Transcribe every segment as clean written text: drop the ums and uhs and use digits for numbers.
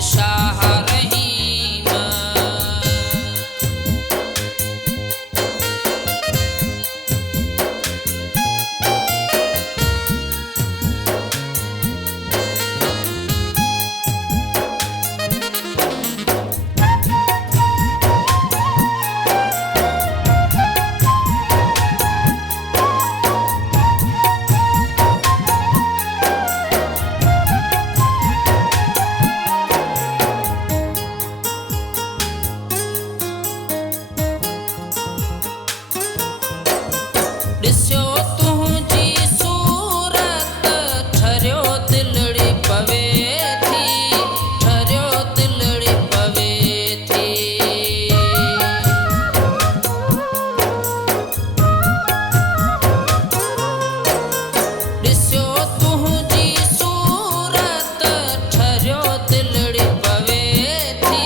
शाह रहीम। ॾिसो तुंहिंजी सूरत ठरियो दिलड़ी पवे थी, ठरियो दिलड़ी पवे थी। ॾिसो तुंहिंजी सूरत ठरियो दिलड़ी पवे थी,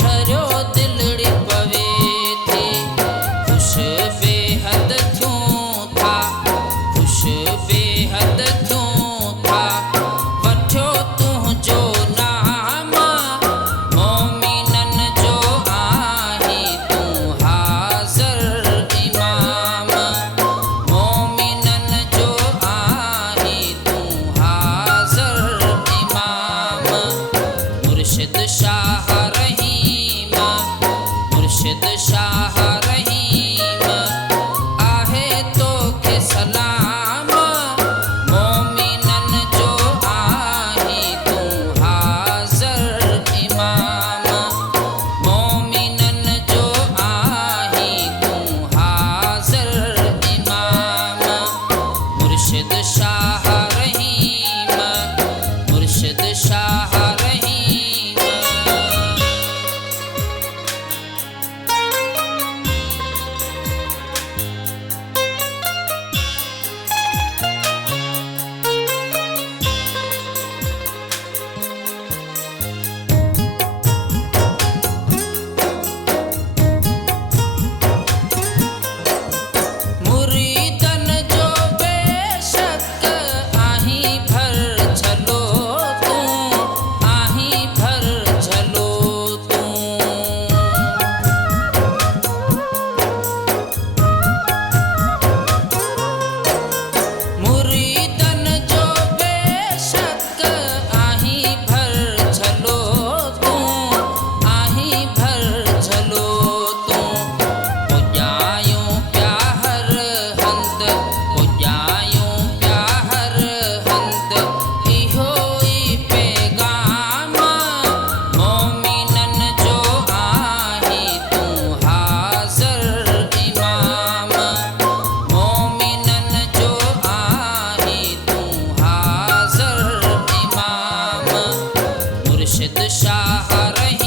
ठरियो दिलड़ी पवे थी। ख़ुश बेहद बेहद क्यों था वठो तुंहिंजो नाम, मोमिनन जो आही तूं हाज़िर इमाम, मोमिनन जो आही तूं हाज़िर इमाम। मुर्शिद शाह रहीम, मुर्शिद शाह रहीम आहे तोखे सलाम, मोमिनन जो आही तूं हाज़िर इमाम, मोमिनन जो आही तूं हाज़िर इमाम। मुर्शिद शाह रहीम, मुर्शिद शाह रहीम। मुरीदन जो बेशक आही भर झलो तूं, आही भर झलो तूं। मुरीदन जो बेशक आही भर झलो तूं, आही भर झलो तूं। पुॼायूं पिया हर हंध, पुॼायूं पिया हर हंध, इहो ई पैगाम, मोमिनन जो आही तूं हाज़िर इमाम, मोमिनन जो आही तूं हाज़िर इमाम। मुर्शिद शाह रहीम।